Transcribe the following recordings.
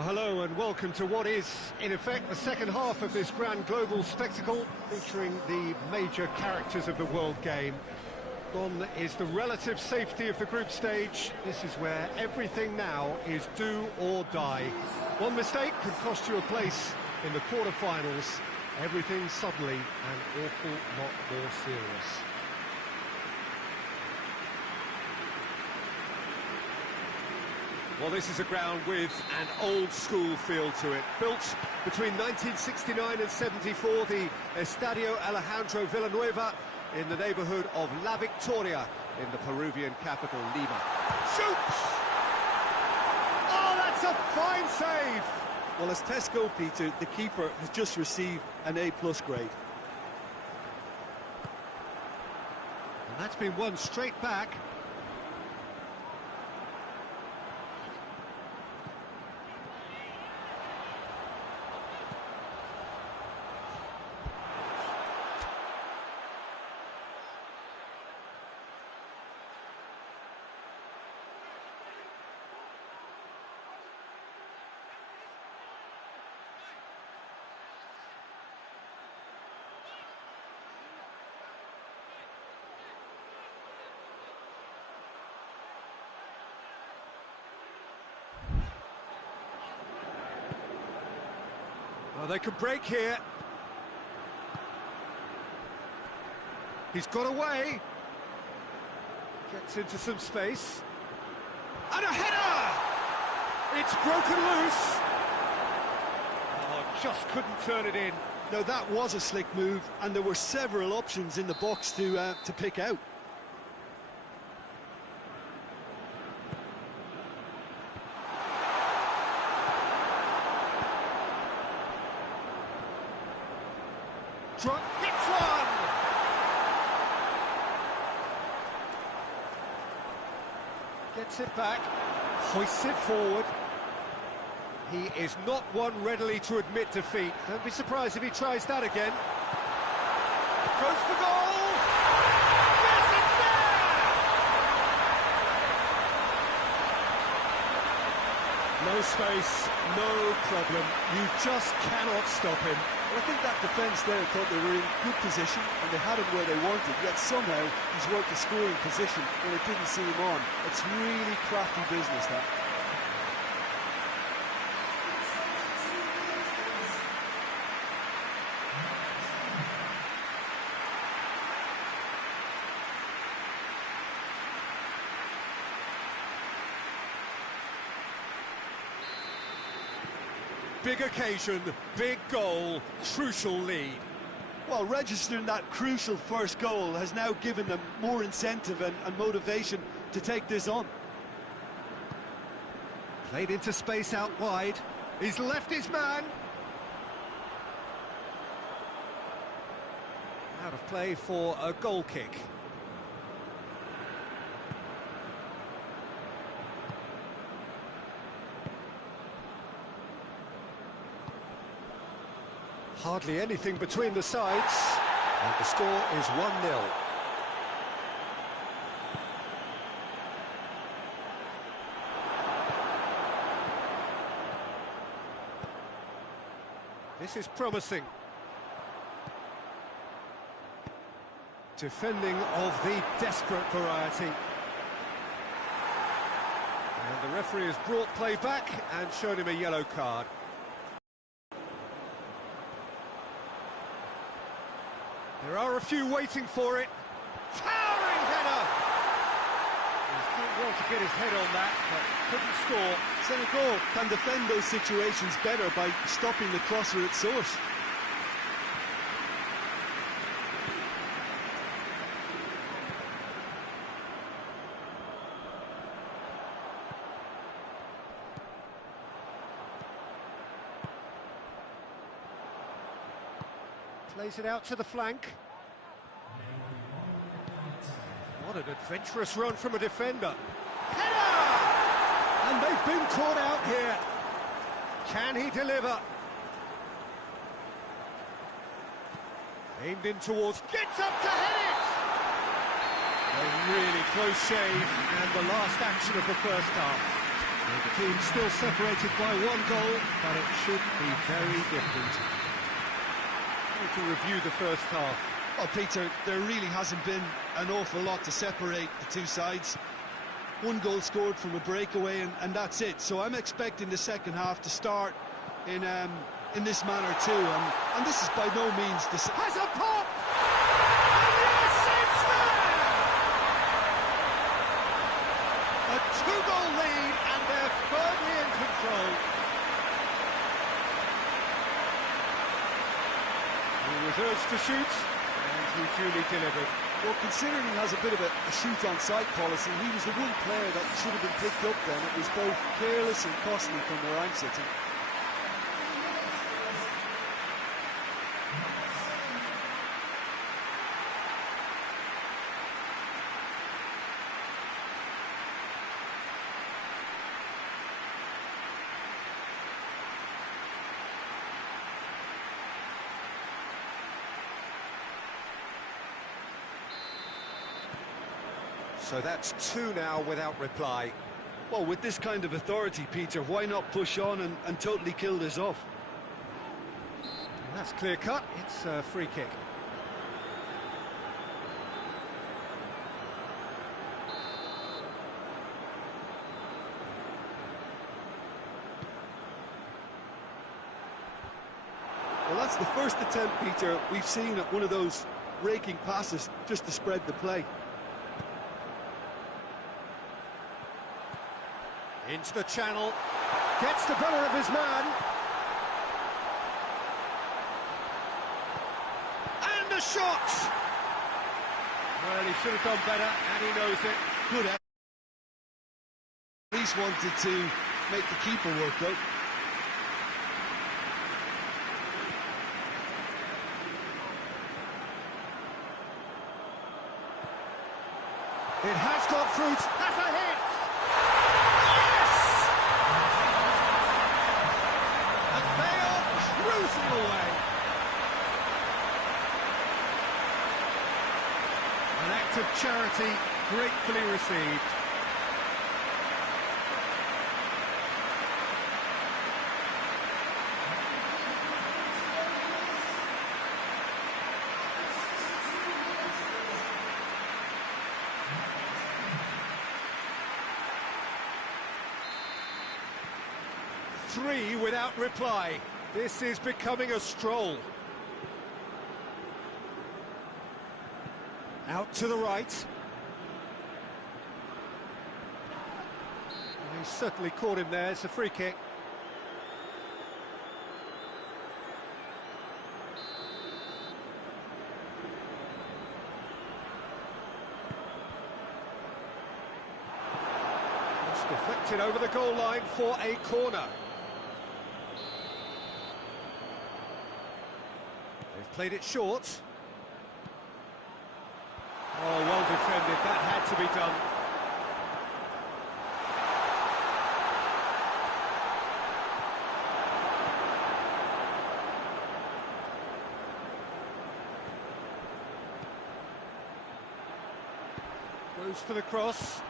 Well, hello and welcome to what is, in effect, the second half of this grand global spectacle, featuring the major characters of the world game. Gone is the relative safety of the group stage. This is where everything now is do or die. One mistake could cost you a place in the quarter-finals. Everything suddenly an awful lot more serious. Well, this is a ground with an old-school feel to it. Built between 1969 and 74, the Estadio Alejandro Villanueva in the neighbourhood of La Victoria in the Peruvian capital, Lima. Shoots! Oh, that's a fine save! Well, as Tesco, Peter, the keeper has just received an A+ grade. And that's been won straight back. Well, they could break here. He's got away. Gets into some space. And a header! It's broken loose. Oh, just couldn't turn it in. Now, that was a slick move, and there were several options in the box to pick out. Hits one! Gets it back, hoists it forward. He is not one readily to admit defeat. Don't be surprised if he tries that again. Goes for goal! Yes, it's there! No space, no problem. You just cannot stop him. Well, I think that defence there thought they were in good position and they had him where they wanted, yet somehow he's worked a scoring position when it didn't see him on. It's really crafty business, that. Big occasion, big goal, crucial lead. Well, registering that crucial first goal has now given them more incentive and motivation to take this on. Played into space out wide. He's left his man. Out of play for a goal kick. Hardly anything between the sides, and the score is 1-0. This is promising. Defending of the desperate variety. And the referee has brought play back and shown him a yellow card. There are a few waiting for it. Towering header! He's done well to get his head on that, but couldn't score. Senegal can defend those situations better by stopping the crosser at source. Plays it out to the flank. What an adventurous run from a defender. Header! And they've been caught out here. Can he deliver? Aimed in towards, gets up to head it! A really close shave, and the last action of the first half. The team still separated by one goal, but it should be very different. We can review the first half. Well, Peter, there really hasn't been an awful lot to separate the two sides. One goal scored from a breakaway, and that's it. So I'm expecting the second half to start in this manner too. And this is by no means the... Has a pop! And yes, it's there! A two-goal lead, and they're firmly in control. He was urged to shoot, and he duly delivered. Well, considering he has a bit of a shoot-on-sight policy, he was the one player that should have been picked up then. It was both careless and costly from where I'm sitting. So that's two now without reply. Well, with this kind of authority, Peter, why not push on and totally kill this off? And that's clear cut, it's a free kick. Well, that's the first attempt, Peter, we've seen at one of those raking passes just to spread the play. Into the channel, gets the better of his man. And the shot! Well, he should have done better, and he knows it. Good effort. At least wanted to make the keeper work, though. It has got fruit, has a hit! Cruising away. An act of charity gratefully received. Three without reply. This is becoming a stroll. Out to the right. He certainly caught him there, it's a free kick. It's deflected over the goal line for a corner. Played it short. Oh, well defended, that had to be done. Goes for the cross.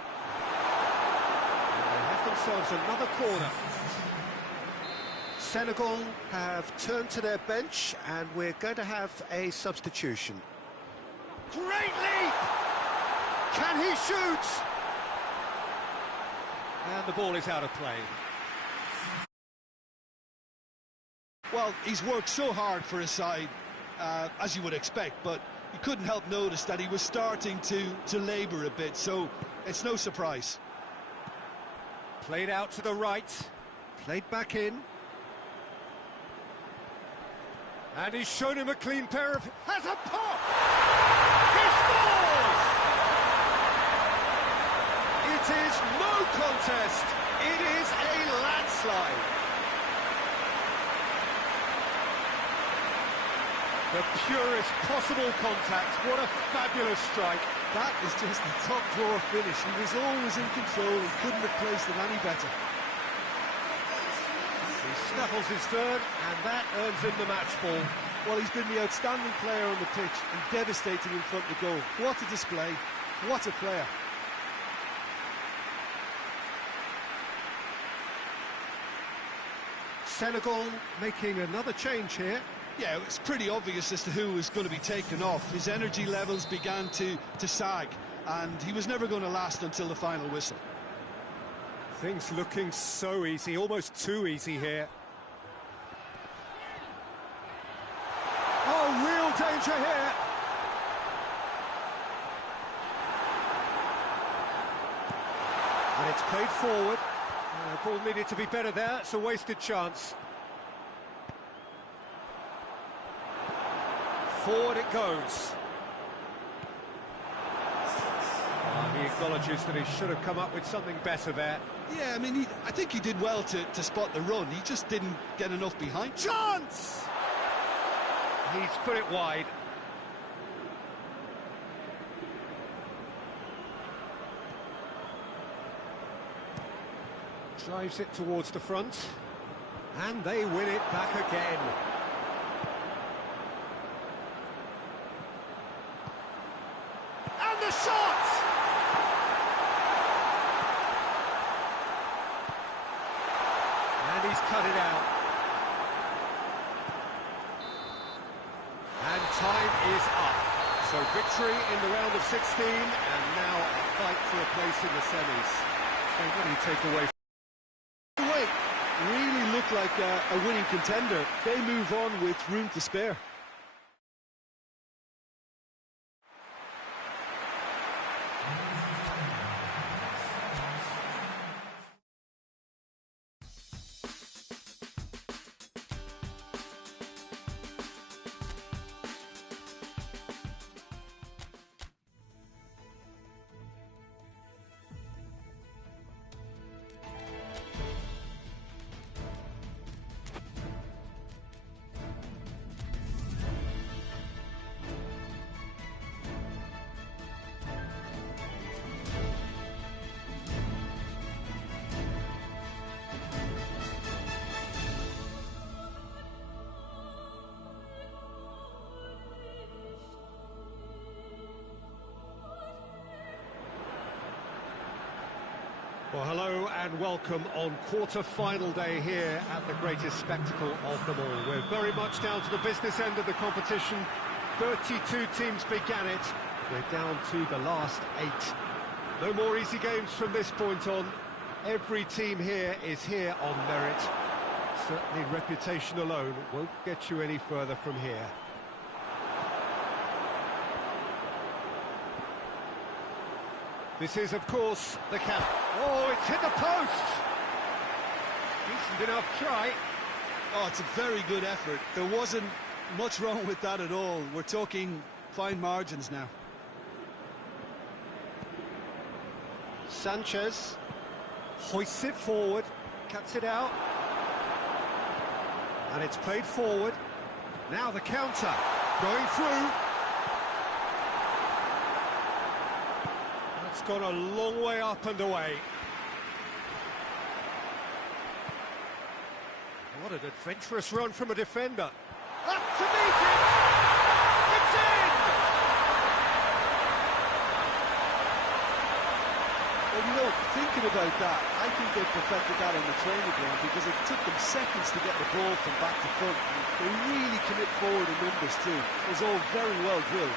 And they have themselves another corner. Senegal have turned to their bench, and we're going to have a substitution. Great leap! Can he shoot? And the ball is out of play. Well, he's worked so hard for his side, as you would expect, but you couldn't help notice that he was starting to labour a bit, so it's no surprise. Played out to the right, played back in. And he's shown him a clean pair of... Has a pop! He scores! It is no contest. It is a landslide. The purest possible contact. What a fabulous strike. That is just the top drawer finish. He was always in control and couldn't have placed it any better. He snaffles his third, and that earns him the match ball. Well, he's been the outstanding player on the pitch and devastating in front of the goal. What a display, what a player. Senegal making another change here. Yeah, it's pretty obvious as to who was going to be taken off. His energy levels began to sag, and he was never going to last until the final whistle. Things looking so easy, almost too easy here. Oh, real danger here. And it's played forward. Ball needed to be better there. It's a wasted chance. Forward it goes. He acknowledges that he should have come up with something better there. Yeah, I mean, I think he did well to spot the run. He just didn't get enough behind. Chance! He's put it wide. Drives it towards the front. And they win it back again. And the shot! And he's cut it out. And time is up. So victory in the round of 16, and now a fight for a place in the semis. So what do you take away? Kuwait really look like a winning contender. They move on with room to spare. Well, hello and welcome on quarter-final day here at the greatest spectacle of them all. We're very much down to the business end of the competition. 32 teams began it. We're down to the last 8. No more easy games from this point on. Every team here is here on merit. Certainly reputation alone won't get you any further from here. This is, of course, the cap. Oh, it's hit the post! Decent enough try. Oh, it's a very good effort. There wasn't much wrong with that at all. We're talking fine margins now. Sanchez hoists it forward, cuts it out. And it's played forward. Now the counter, going through. It's gone a long way up and away. What an adventurous run from a defender. Up to meet it! It's in! Well, you know, thinking about that, I think they perfected that on the training ground because it took them seconds to get the ball from back to front. They really commit forward in numbers too. It was all very well drilled.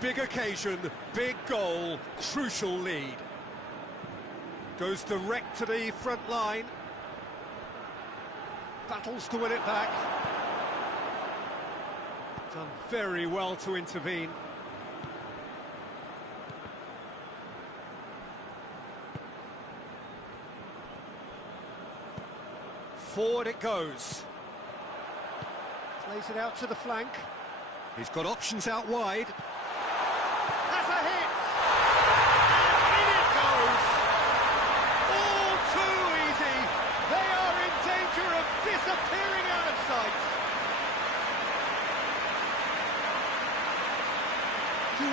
Big occasion, big goal, crucial lead. Goes direct to the front line. Battles to win it back. Done very well to intervene. Forward it goes. Plays it out to the flank. He's got options out wide. Has a hit! And in it goes!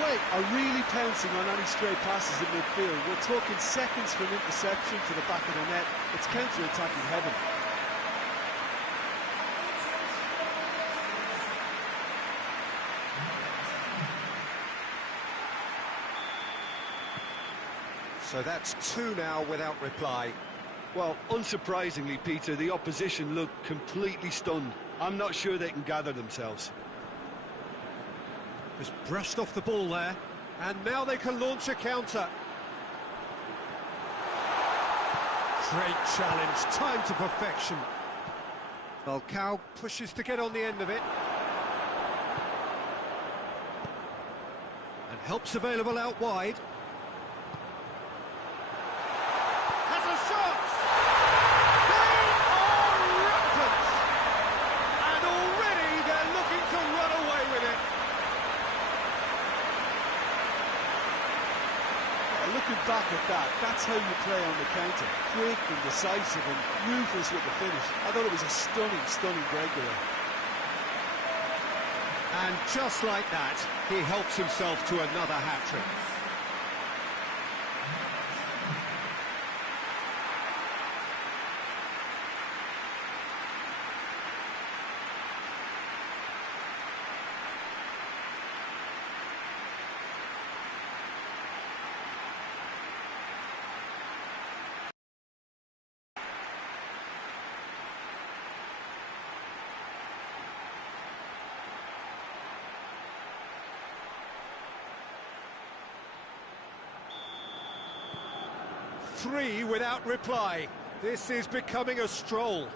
Kuwait are really pouncing on any stray passes in midfield. We're talking seconds from interception to the back of the net. It's counter-attacking heaven. So that's two now without reply. Well, unsurprisingly, Peter, the opposition look completely stunned. I'm not sure they can gather themselves. Just brushed off the ball there, and now they can launch a counter. Great challenge, time to perfection. Falcao pushes to get on the end of it. And help's available out wide. Has a shot! They are rampant! And already they're looking to run away with it. Looking back at that, that's how you play on the counter. Quick and decisive and ruthless with the finish. I thought it was a stunning, stunning breakaway. And just like that, he helps himself to another hat-trick. Three without reply. This is becoming a stroll.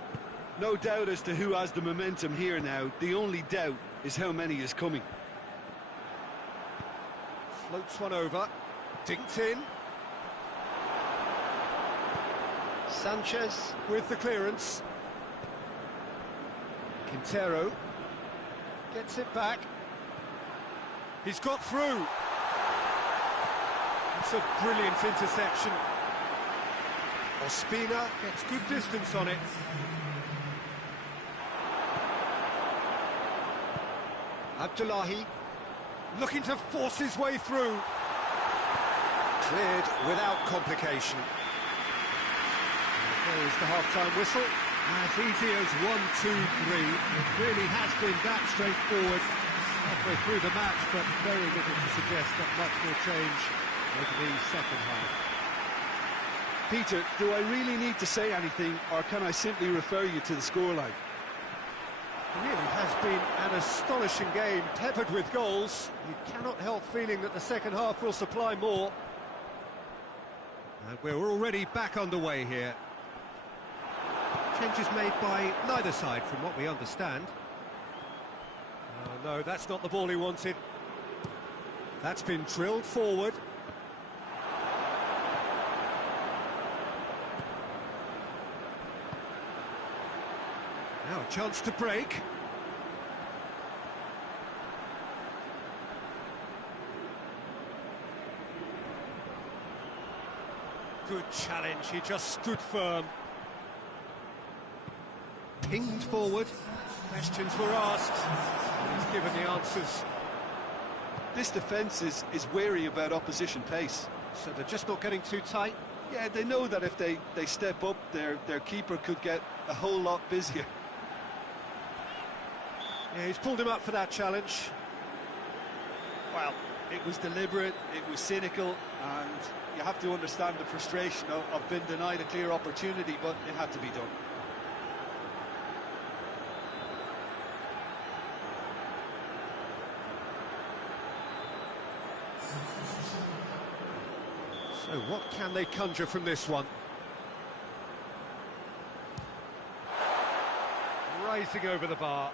No doubt as to who has the momentum here now. The only doubt is how many is coming. Floats one over. Dinked in. Sanchez with the clearance. Quintero gets it back. He's got through. It's a brilliant interception. Ospina gets good distance on it. Abdullahi looking to force his way through. Cleared without complication. There is the half-time whistle. As easy as 1, 2, 3. It really has been that straightforward halfway through the match, but very little to suggest that much will change over the second half. Peter, do I really need to say anything, or can I simply refer you to the scoreline? It really has been an astonishing game, peppered with goals. You cannot help feeling that the second half will supply more. And we're already back underway here. Changes made by neither side, from what we understand. No, that's not the ball he wanted. That's been drilled forward. Now a chance to break. Good challenge, he just stood firm. Pinged forward, questions were asked, and he's given the answers. This defence is wary about opposition pace. So they're just not getting too tight? Yeah, they know that if they step up, their keeper could get a whole lot busier. Yeah, he's pulled him up for that challenge. Well, it was deliberate, it was cynical, and you have to understand the frustration of being denied a clear opportunity, but it had to be done. So what can they conjure from this one? Rising over the bar.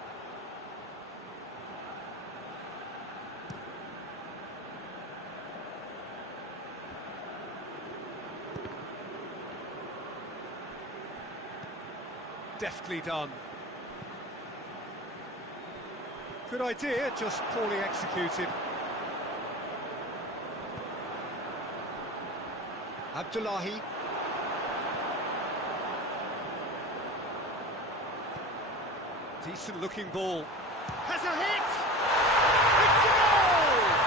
Deftly done. Good idea, just poorly executed. Abdullahi. Decent looking ball. Has a hit! It's a goal!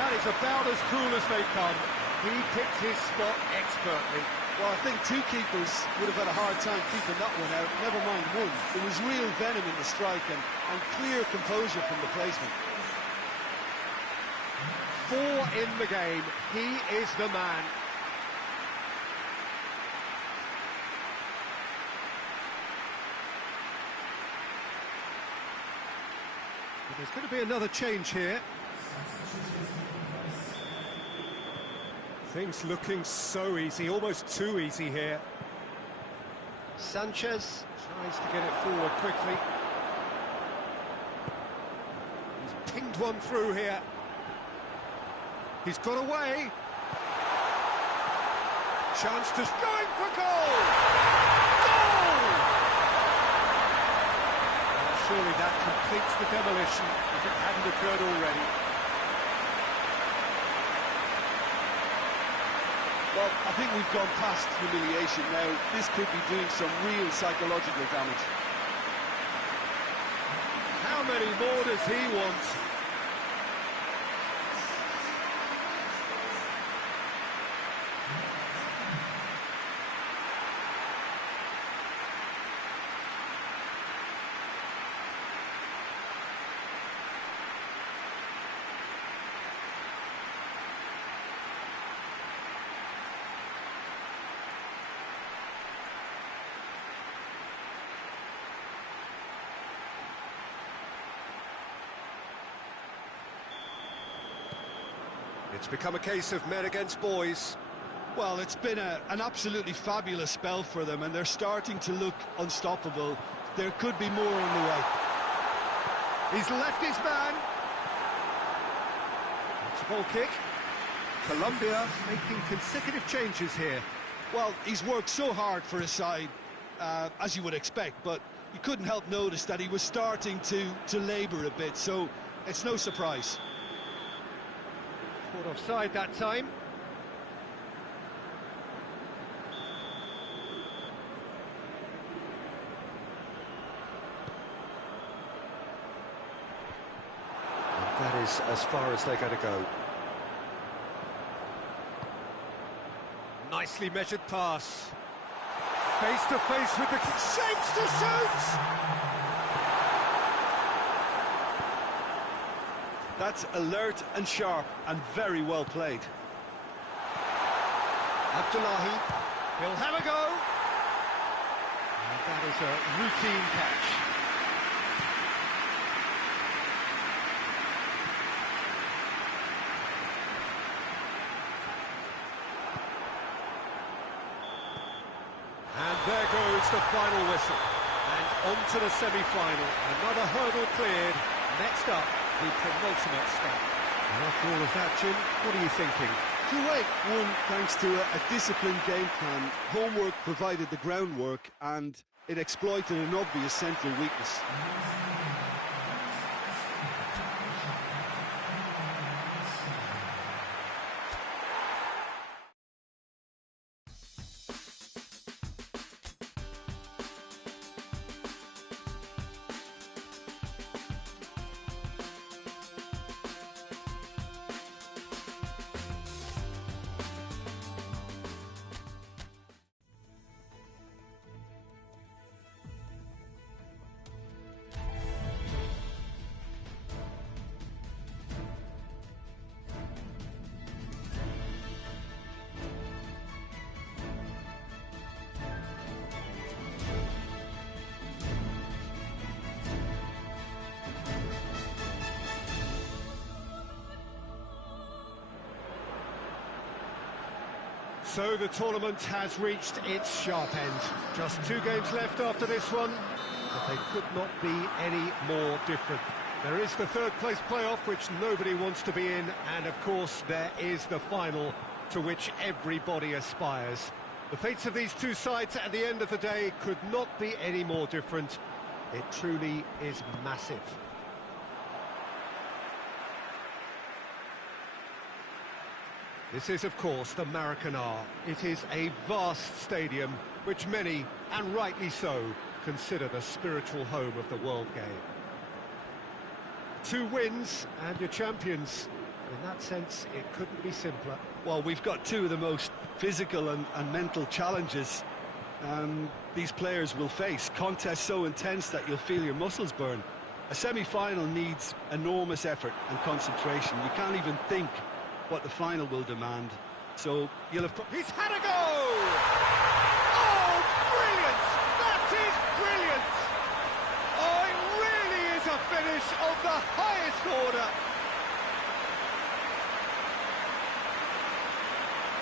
That is about as cool as they come. He picked his spot expertly. Well, I think two keepers would have had a hard time keeping that one out, never mind one. There was real venom in the strike and clear composure from the placement. 4 in the game. He is the man. But there's going to be another change here. Things looking so easy, almost too easy here. Sanchez tries to get it forward quickly. He's pinged one through here. He's got away. Chance to going for goal! Goal! Well, surely that completes the demolition if it hadn't occurred already. Well, I think we've gone past humiliation now. This could be doing some real psychological damage. How many more does he want? It's become a case of men against boys. Well, it's been an absolutely fabulous spell for them, and they're starting to look unstoppable. There could be more on the way. He's left his man. It's a ball kick. Colombia making consecutive changes here. Well, he's worked so hard for his side, as you would expect, but you couldn't help notice that he was starting to labour a bit, so it's no surprise. Caught offside that time. And that is as far as they're going to go. Nicely measured pass. Face to face with the shapes to shoot! That's alert and sharp and very well played. Abdullahi, he'll have a go. And that is a routine catch. And there goes the final whistle. And on to the semi-final. Another hurdle cleared. Next up, the penultimate step. And after all of that, Jim, what are you thinking? Kuwait won thanks to a disciplined game plan. Homework provided the groundwork, and it exploited an obvious central weakness. So the tournament has reached its sharp end. Just 2 games left after this one, but they could not be any more different. There is the third place playoff, which nobody wants to be in, and of course there is the final to which everybody aspires. The fates of these two sides at the end of the day could not be any more different. It truly is massive. This is, of course, the Maracanã. It is a vast stadium, which many, and rightly so, consider the spiritual home of the world game. 2 wins, and you're champions. In that sense, it couldn't be simpler. Well, we've got two of the most physical and mental challenges these players will face. Contests so intense that you'll feel your muscles burn. A semi-final needs enormous effort and concentration. You can't even think what the final will demand. So you'll have... He's had a go! Oh, brilliant! That is brilliant! Oh, it really is a finish of the highest order.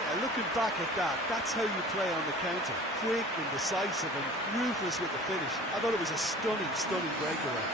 Yeah, looking back at that, that's how you play on the counter. Quick and decisive and ruthless with the finish. I thought it was a stunning, stunning breakaway.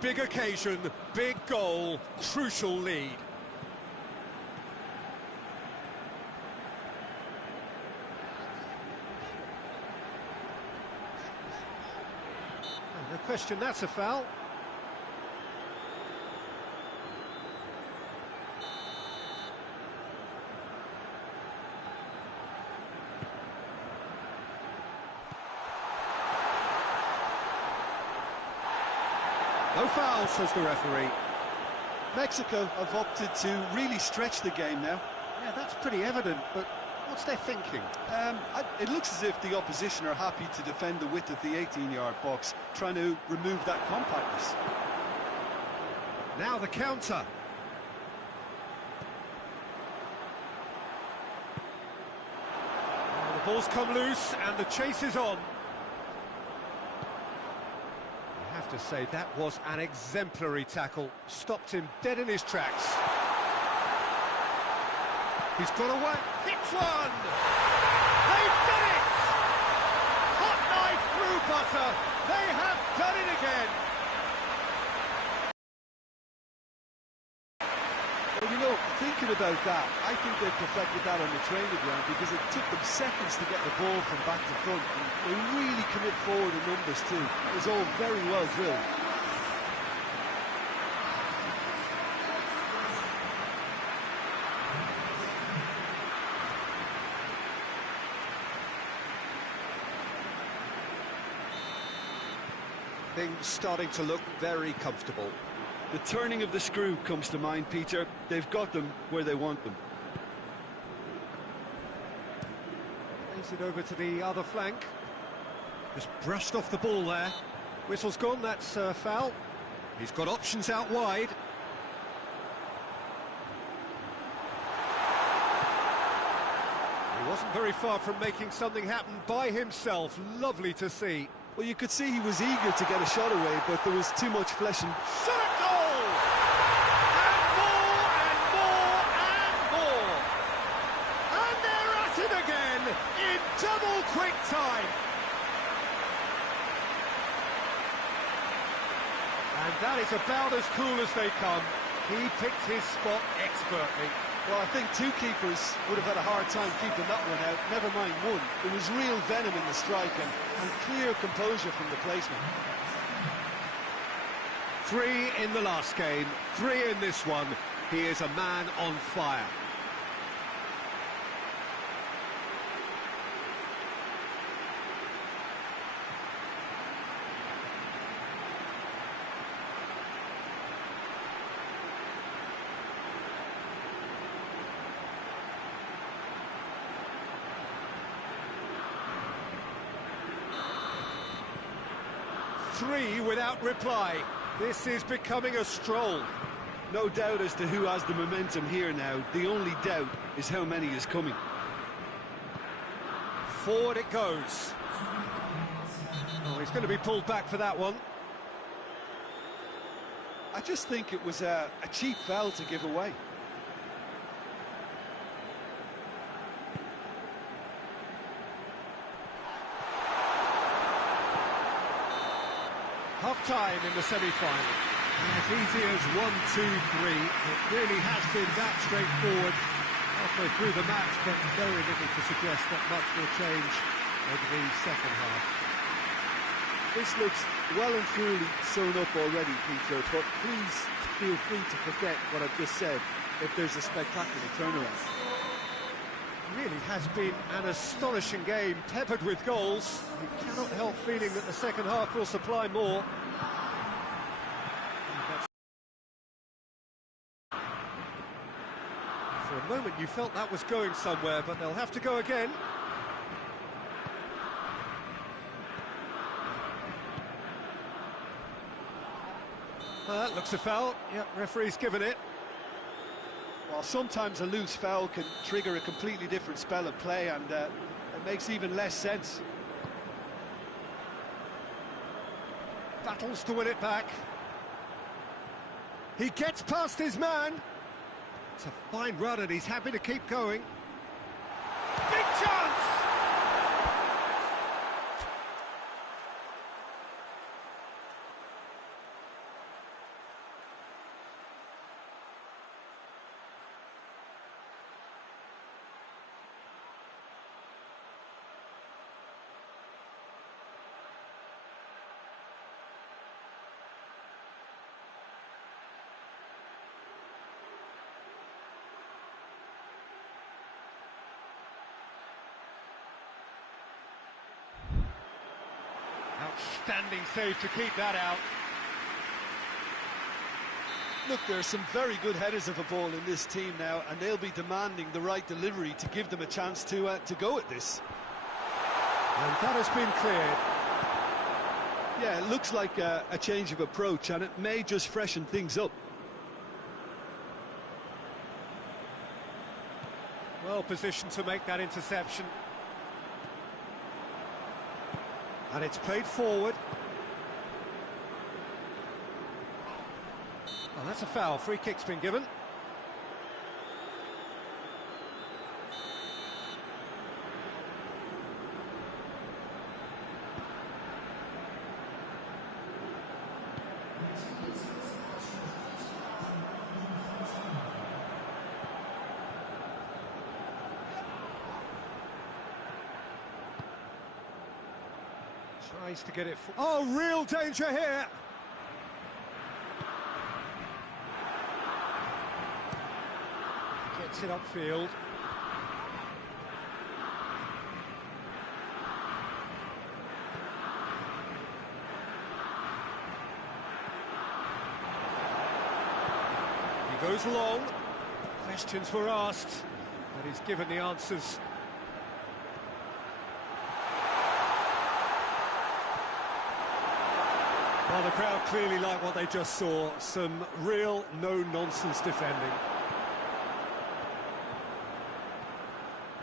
Big occasion, big goal, crucial lead. No question, that's a foul. No foul, says the referee. Mexico have opted to really stretch the game now. Yeah, that's pretty evident, but what's their thinking? It looks as if the opposition are happy to defend the width of the 18-yard box, trying to remove that compactness. Now the counter. The ball's come loose and the chase is on. I have to say that was an exemplary tackle. Stopped him dead in his tracks. He's got away. Hits one! They've done it! Hot knife through butter. They have done it again. Well, you know, thinking about that, I think they perfected that on the training ground because it took them seconds to get the ball from back to front, and they really commit forward in numbers too. It was all very well drilled. Things starting to look very comfortable. The turning of the screw comes to mind, Peter. They've got them where they want them. Plays it over to the other flank. Just brushed off the ball there. Whistle's gone, that's foul. He's got options out wide. He wasn't very far from making something happen by himself. Lovely to see. Well, you could see he was eager to get a shot away, but there was too much flesh and... Shot at goal! And more, and more, and more! And they're at it again, in double quick time! And that is about as cool as they come. He picked his spot expertly. Well, I think two keepers would have had a hard time keeping that one out, never mind one. There was real venom in the strike and clear composure from the placement. 3 in the last game, 3 in this one. He is a man on fire. 3 without reply. This is becoming a stroll. No doubt as to who has the momentum here now. The only doubt is how many is coming. Forward it goes. Oh, he's going to be pulled back for that one. I just think it was a cheap foul to give away. Half-time in the semi-final. As easy as 1, 2, 3. It really has been that straightforward halfway through the match, but very little to suggest that much will change over the second half. This looks well and truly sewn up already, Peter, but please feel free to forget what I've just said if there's a spectacular turnaround. It really has been an astonishing game, peppered with goals. You cannot help feeling that the second half will supply more. For a moment you felt that was going somewhere, but they'll have to go again. That looks a foul. Yep, referee's given it. Well, sometimes a loose foul can trigger a completely different spell of play, and it makes even less sense. Battles to win it back. He gets past his man. It's a fine run and he's happy to keep going. Big chance! Outstanding save to keep that out. Look, there are some very good headers of a ball in this team now, and they'll be demanding the right delivery to give them a chance to go at this. And that has been cleared. Yeah, it looks like a change of approach, and it may just freshen things up. Well positioned to make that interception. And it's played forward. Oh, that's a foul. Free kick's been given. Tries to get it. Oh, real danger here. Gets it upfield. He goes long. Questions were asked, but he's given the answers. Well, the crowd clearly like what they just saw. Some real no-nonsense defending.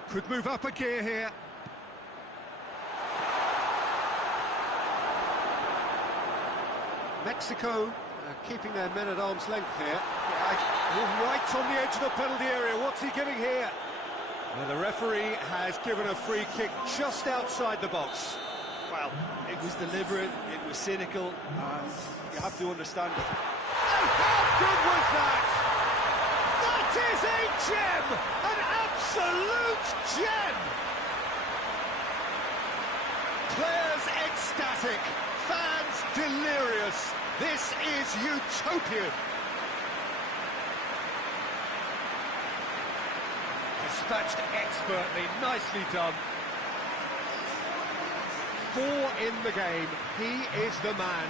Could move up a gear here. Mexico keeping their men at arm's length here. Right on the edge of the penalty area. What's he giving here? Well, the referee has given a free kick just outside the box. Well, it was deliberate, it was cynical, and you have to understand it. And how good was that? That is a gem! An absolute gem! Players ecstatic, fans delirious. This is utopian. Dispatched expertly, nicely done. 4 in the game, he is the man.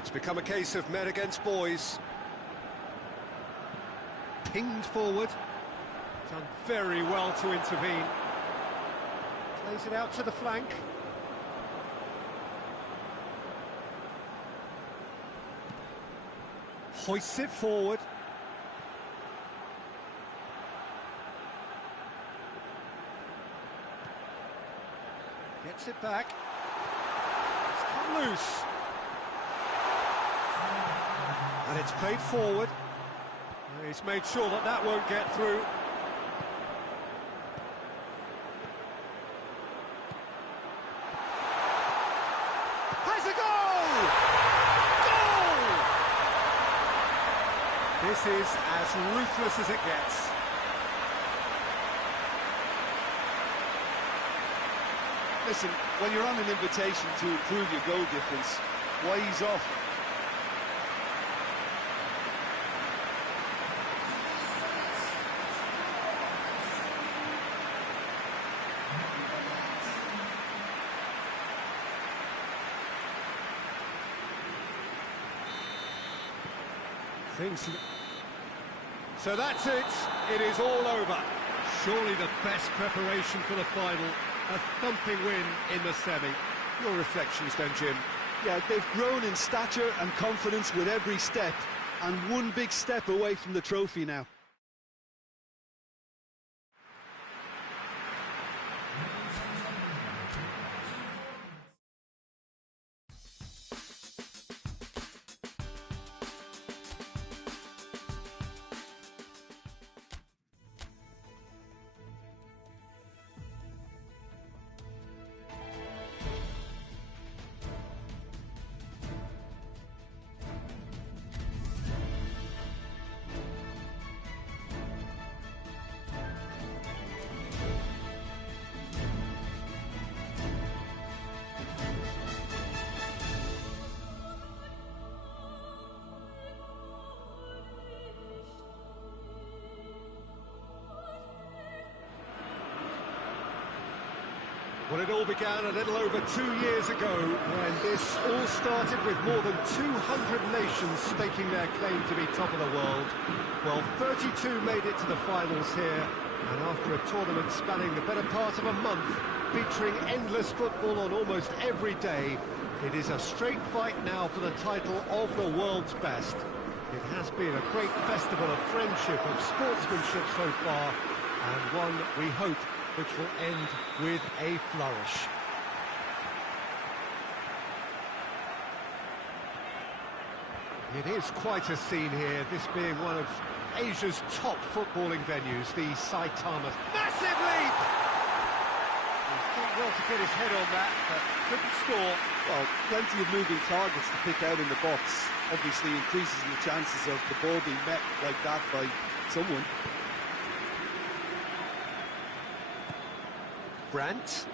It's become a case of men against boys. Pinged forward. Done very well to intervene. Plays it out to the flank. Hoists it forward. Gets it back. It's come loose. And it's played forward. He's made sure that that won't get through. Has a goal! Goal! This is as ruthless as it gets. Listen, when you're on an invitation to improve your goal difference, why ease off? So that's it. It is all over. Surely the best preparation for the final. A thumping win in the semi. Your reflections then, Jim? Yeah, they've grown in stature and confidence with every step, and one big step away from the trophy now. Well, it all began a little over 2 years ago when this all started with more than 200 nations staking their claim to be top of the world. Well, 32 made it to the finals here, and after a tournament spanning the better part of a month, featuring endless football on almost every day, it is a straight fight now for the title of the world's best. It has been a great festival of friendship, of sportsmanship so far, and one, we hope, which will end with a flourish. It is quite a scene here, this being one of Asia's top footballing venues, the Saitama. Massive leap! He's done well to get his head on that, but couldn't score. Well, plenty of moving targets to pick out in the box. Obviously increases the chances of the ball being met like that by someone. Brandt.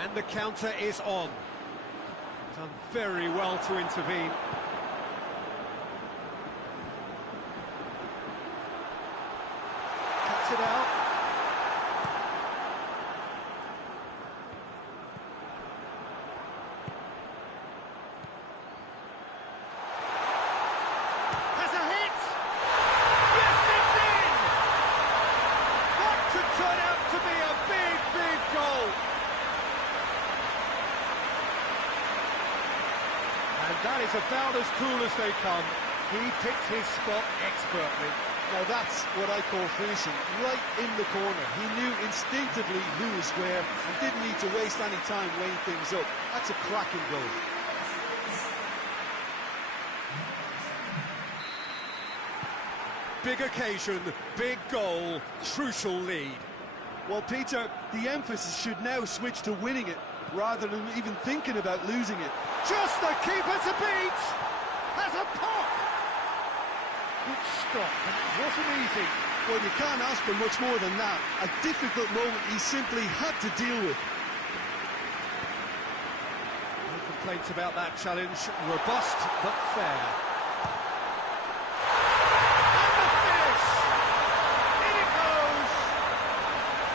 And the counter is on. Done very well to intervene. Cuts it out. That is about as cool as they come. He picked his spot expertly. Now that's what I call finishing, right in the corner. He knew instinctively who was where and didn't need to waste any time weighing things up. That's a cracking goal. Big occasion, big goal, crucial lead. Well, Peter, the emphasis should now switch to winning it, rather than even thinking about losing it. Just the keeper to beat! Has a pop! Good stop, and it wasn't easy. Well, you can't ask for much more than that. A difficult moment he simply had to deal with. No complaints about that challenge. Robust, but fair. And the finish! In it goes!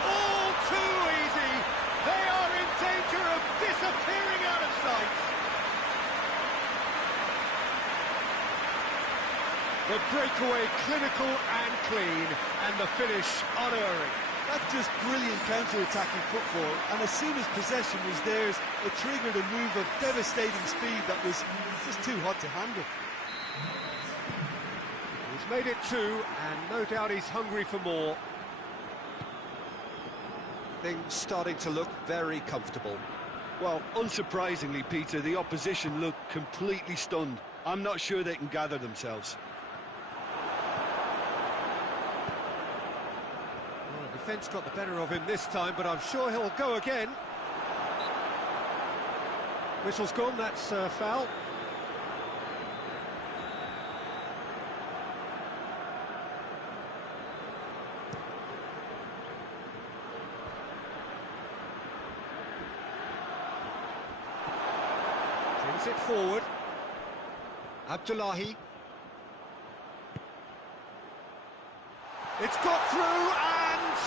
All too disappearing out of sight. The breakaway clinical and clean, and the finish unerring. That's just brilliant counter-attacking football, and as soon as possession was theirs, it triggered a move of devastating speed that was just too hot to handle. He's made it 2, and no doubt he's hungry for more. Things starting to look very comfortable. Well, unsurprisingly, Peter, the opposition look completely stunned. I'm not sure they can gather themselves. Well, the defence got the better of him this time, but I'm sure he'll go again. Whistle's gone, that's foul. Brings it forward. Abdullahi. It's got through and...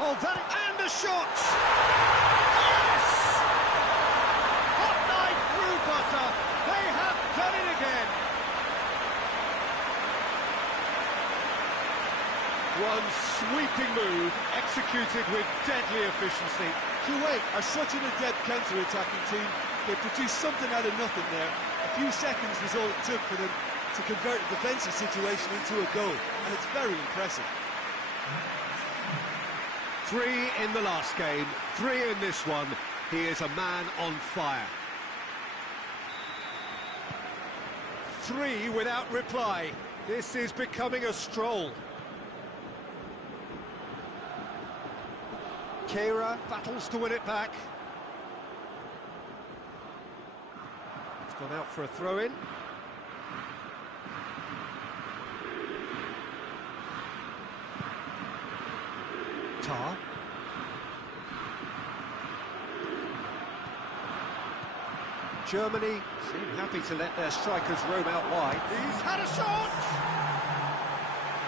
Oh, that... And a shot! Yes! Hot knife through butter. They have done it again. One sweeping move, executed with deadly efficiency. Kuwait are such an adept counter-attacking team. They produced something out of nothing there. A few seconds was all it took for them to convert a defensive situation into a goal, and it's very impressive. 3 in the last game, 3 in this one. He is a man on fire. 3 without reply. This is becoming a stroll. Keira battles to win it back. It's gone out for a throw-in. Tar. Germany seem happy to let their strikers roam out wide. He's had a shot!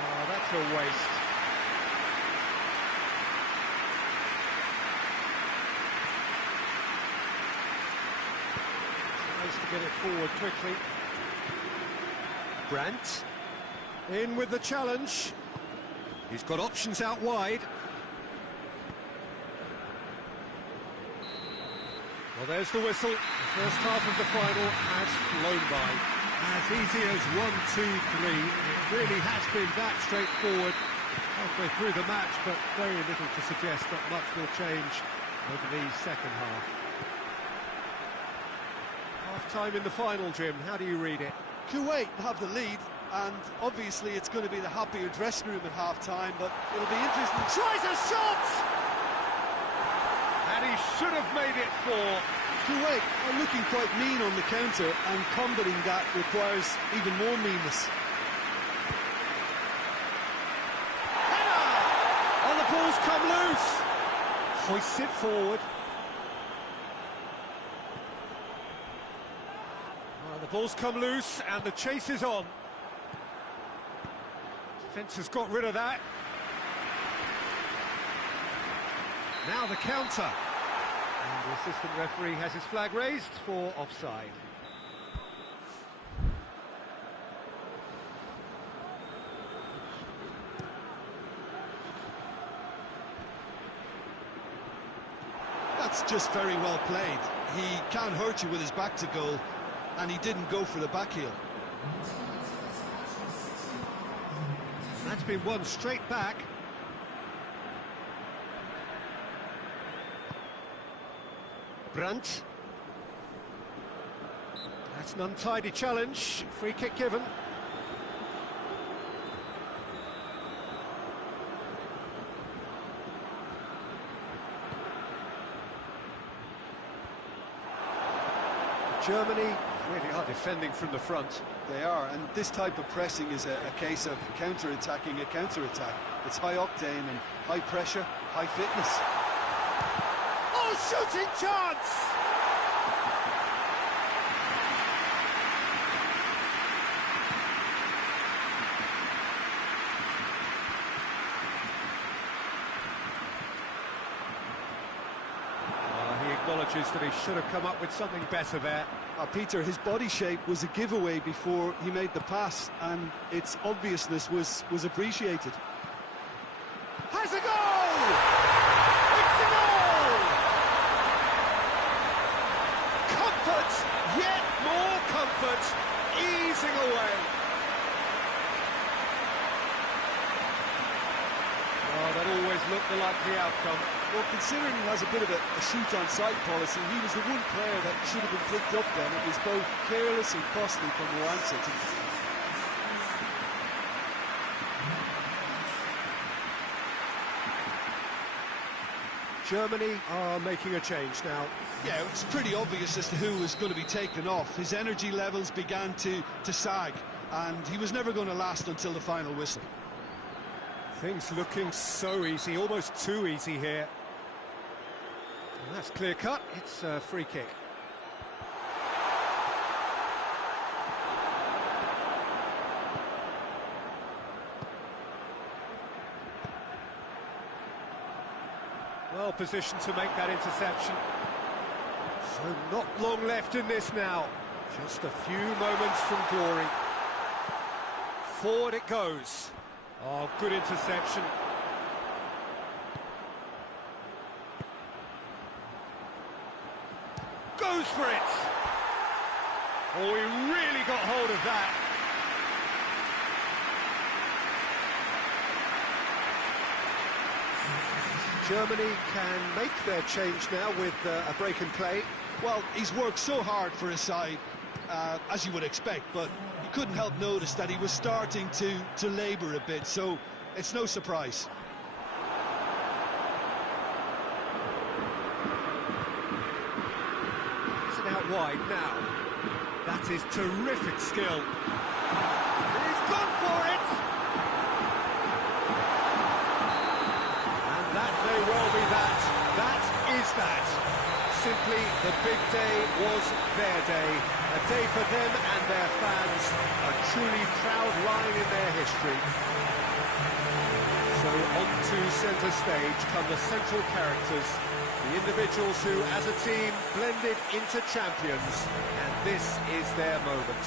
Oh, that's a waste. Tries to get it forward quickly. Brandt in with the challenge. He's got options out wide. Well, there's the whistle. The first half of the final has flown by. As easy as 1, 2, 3. It really has been that straightforward halfway through the match, but very little to suggest that much will change over the second half. Half-time in the final, Jim. How do you read it? Kuwait have the lead, and obviously it's going to be the happier dressing room at half-time, but it'll be interesting. Tries a shot! And he should have made it 4. Kuwait are looking quite mean on the counter, and combating that requires even more meanness. Header! And the ball's come loose. Hoists it forward. Well, the ball's come loose, and the chase is on. Defence has got rid of that. Now the counter. And the assistant referee has his flag raised for offside. That's just very well played. He can't hurt you with his back to goal, and he didn't go for the back heel. That's been won straight back. Brandt. That's an untidy challenge. Free kick given. Germany really are defending from the front. They are, and this type of pressing is a case of counter-attacking a counter-attack. It's high octane and high pressure, high fitness. Oh, shooting chance! He acknowledges that he should have come up with something better there. Peter, his body shape was a giveaway before he made the pass, and its obviousness was appreciated. Has a goal! It's a goal! Comfort, yet more comfort, easing away. Oh, that always looked the likely outcome. Well, considering he has a bit of a shoot-on-sight policy, he was the one player that should have been picked up then. It was both careless and costly from the onset. Germany are making a change now. Yeah, it's pretty obvious as to who was going to be taken off. His energy levels began to sag, and he was never going to last until the final whistle. Things looking so easy, almost too easy here. And that's clear cut, it's a free kick. Well positioned to make that interception. So not long left in this now. Just a few moments from glory. Forward it goes. Oh, good interception. Goes for it! Oh, he really got hold of that. Germany can make their change now with a break in play. Well, he's worked so hard for his side, as you would expect, but you couldn't help notice that he was starting to labour a bit, so it's no surprise. Is it out wide now? That is terrific skill. He's gone for it! And that may well be that. That is that. Simply, the big day was their day. A day for them and their fans. A truly proud line in their history. So on to centre stage come the central characters, the individuals who, as a team, blended into champions. And this is their moment.